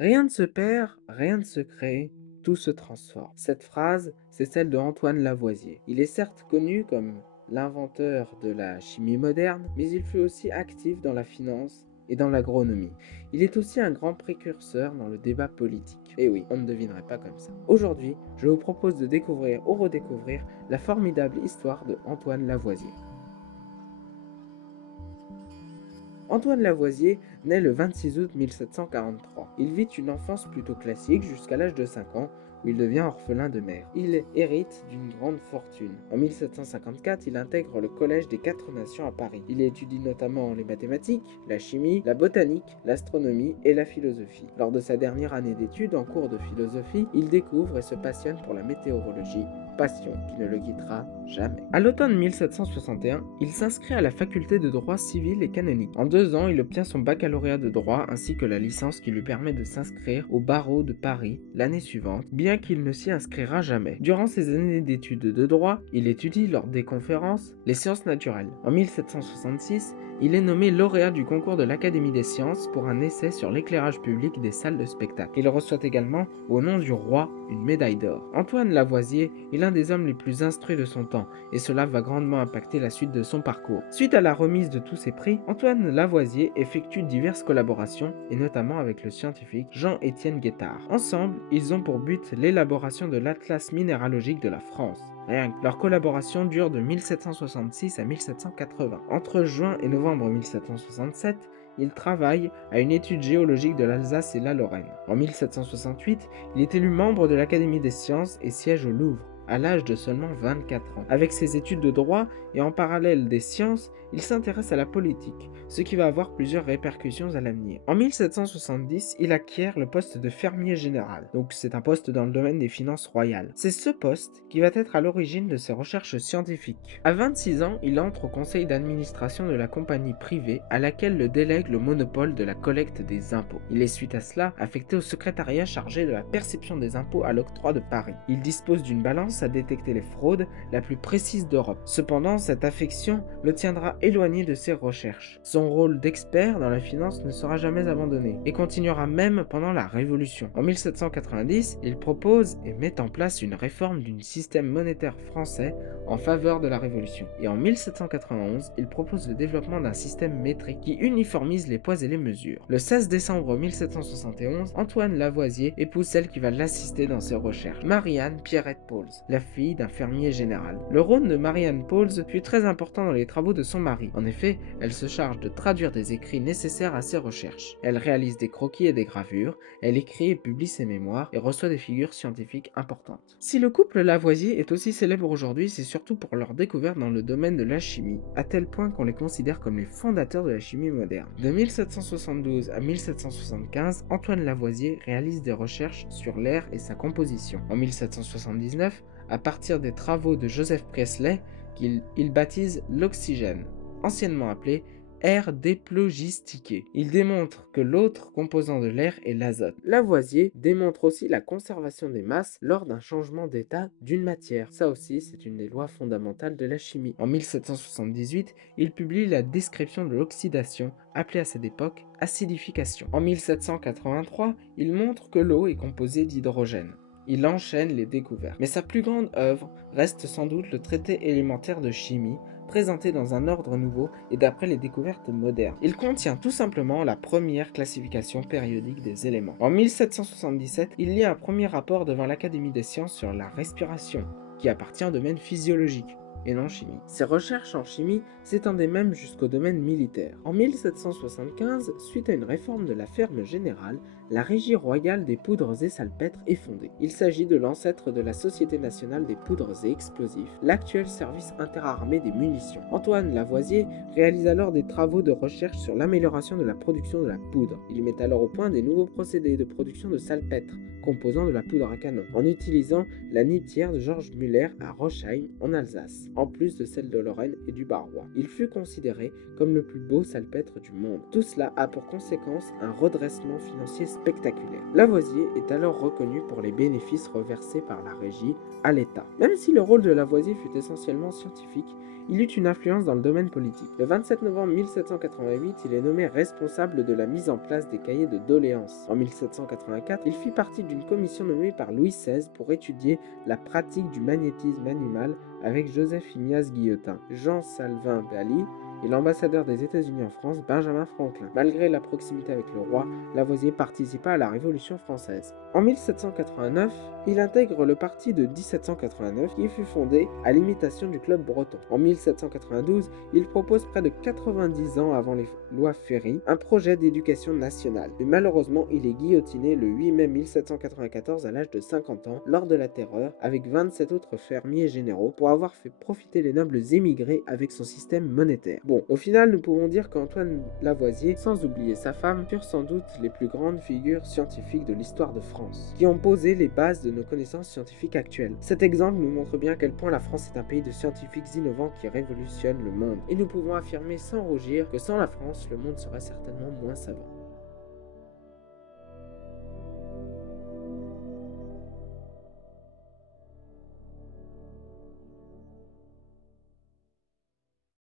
Rien ne se perd, rien ne se crée, tout se transforme. Cette phrase, c'est celle de Antoine Lavoisier. Il est certes connu comme l'inventeur de la chimie moderne, mais il fut aussi actif dans la finance et dans l'agronomie. Il est aussi un grand précurseur dans le débat politique. Et oui, on ne devinerait pas comme ça. Aujourd'hui, je vous propose de découvrir ou redécouvrir la formidable histoire de Antoine Lavoisier. Antoine Lavoisier naît le 26 août 1743. Il vit une enfance plutôt classique jusqu'à l'âge de 5 ans où il devient orphelin de mère. Il hérite d'une grande fortune. En 1754, il intègre le Collège des Quatre Nations à Paris. Il étudie notamment les mathématiques, la chimie, la botanique, l'astronomie et la philosophie. Lors de sa dernière année d'études en cours de philosophie, il découvre et se passionne pour la météorologie, passion qui ne le quittera jamais. À l'automne 1761, il s'inscrit à la faculté de droit civil et canonique. En 2 ans, il obtient son baccalauréat de droit ainsi que la licence qui lui permet de s'inscrire au barreau de Paris l'année suivante, bien qu'il ne s'y inscrira jamais. Durant ses années d'études de droit, il étudie lors des conférences les sciences naturelles. En 1766, il est nommé lauréat du concours de l'Académie des sciences pour un essai sur l'éclairage public des salles de spectacle. Il reçoit également, au nom du roi, une médaille d'or. Antoine Lavoisier est l'un des hommes les plus instruits de son temps, et cela va grandement impacter la suite de son parcours. Suite à la remise de tous ces prix, Antoine Lavoisier effectue diverses collaborations, et notamment avec le scientifique Jean-Étienne Guettard. Ensemble, ils ont pour but l'élaboration de l'Atlas minéralogique de la France. Rien que leur collaboration dure de 1766 à 1780. Entre juin et novembre 1767, il travaille à une étude géologique de l'Alsace et la Lorraine. En 1768, il est élu membre de l'Académie des sciences et siège au Louvre, à l'âge de seulement 24 ans. Avec ses études de droit et en parallèle des sciences, il s'intéresse à la politique, ce qui va avoir plusieurs répercussions à l'avenir. En 1770, il acquiert le poste de fermier général, donc c'est un poste dans le domaine des finances royales. C'est ce poste qui va être à l'origine de ses recherches scientifiques. À 26 ans, il entre au conseil d'administration de la compagnie privée à laquelle le délègue le monopole de la collecte des impôts. Il est suite à cela affecté au secrétariat chargé de la perception des impôts à l'octroi de Paris. Il dispose d'une balance à détecter les fraudes la plus précise d'Europe. Cependant, cette affection le tiendra éloigné de ses recherches. Son rôle d'expert dans la finance ne sera jamais abandonné et continuera même pendant la Révolution. En 1790, il propose et met en place une réforme du système monétaire français en faveur de la Révolution. Et en 1791, il propose le développement d'un système métrique qui uniformise les poids et les mesures. Le 16 décembre 1771, Antoine Lavoisier épouse celle qui va l'assister dans ses recherches, Marianne Pierrette Pauls, la fille d'un fermier général. Le rôle de Marianne Pauls fut très important dans les travaux de son mari. En effet, elle se charge de traduire des écrits nécessaires à ses recherches. Elle réalise des croquis et des gravures, elle écrit et publie ses mémoires et reçoit des figures scientifiques importantes. Si le couple Lavoisier est aussi célèbre aujourd'hui, c'est surtout pour leur découverte dans le domaine de la chimie, à tel point qu'on les considère comme les fondateurs de la chimie moderne. De 1772 à 1775, Antoine Lavoisier réalise des recherches sur l'air et sa composition. En 1779, à partir des travaux de Joseph Priestley, il baptise l'oxygène, anciennement appelé air déphlogistiqué. Il démontre que l'autre composant de l'air est l'azote. Lavoisier démontre aussi la conservation des masses lors d'un changement d'état d'une matière. Ça aussi, c'est une des lois fondamentales de la chimie. En 1778, il publie la description de l'oxydation, appelée à cette époque acidification. En 1783, il montre que l'eau est composée d'hydrogène. Il enchaîne les découvertes. Mais sa plus grande œuvre reste sans doute le traité élémentaire de chimie, présenté dans un ordre nouveau et d'après les découvertes modernes. Il contient tout simplement la première classification périodique des éléments. En 1777, il lit un premier rapport devant l'Académie des sciences sur la respiration, qui appartient au domaine physiologique et non chimie. Ses recherches en chimie s'étendaient même jusqu'au domaine militaire. En 1775, suite à une réforme de la ferme générale, la Régie royale des poudres et salpêtres est fondée. Il s'agit de l'ancêtre de la Société nationale des poudres et explosifs, l'actuel service interarmé des munitions. Antoine Lavoisier réalise alors des travaux de recherche sur l'amélioration de la production de la poudre. Il met alors au point des nouveaux procédés de production de salpêtres, composant de la poudre à canon, en utilisant la nitière de Georges Müller à Rochheim, en Alsace, en plus de celle de Lorraine et du Barrois. Il fut considéré comme le plus beau salpêtre du monde. Tout cela a pour conséquence un redressement financier spectaculaire. Lavoisier est alors reconnu pour les bénéfices reversés par la Régie à l'État. Même si le rôle de Lavoisier fut essentiellement scientifique, Il eut une influence dans le domaine politique. Le 27 novembre 1788, il est nommé responsable de la mise en place des cahiers de doléances. En 1784, il fit partie d'une commission nommée par Louis XVI pour étudier la pratique du magnétisme animal avec Joseph Ignace Guillotin, Jean Salvin Bally et l'ambassadeur des États-Unis en France, Benjamin Franklin. Malgré la proximité avec le roi, Lavoisier participa à la Révolution française. En 1789, il intègre le parti de 1789 qui fut fondé à l'imitation du Club breton. En 1792, il propose près de 90 ans avant les lois Ferry un projet d'éducation nationale. Mais malheureusement, il est guillotiné le 8 mai 1794 à l'âge de 50 ans lors de la Terreur avec 27 autres fermiers généraux pour avoir fait profiter les nobles émigrés avec son système monétaire. Bon, au final, nous pouvons dire qu'Antoine Lavoisier, sans oublier sa femme, furent sans doute les plus grandes figures scientifiques de l'histoire de France, qui ont posé les bases de nos connaissances scientifiques actuelles. Cet exemple nous montre bien à quel point la France est un pays de scientifiques innovants qui révolutionne le monde. Et nous pouvons affirmer sans rougir que sans la France, le monde serait certainement moins savant.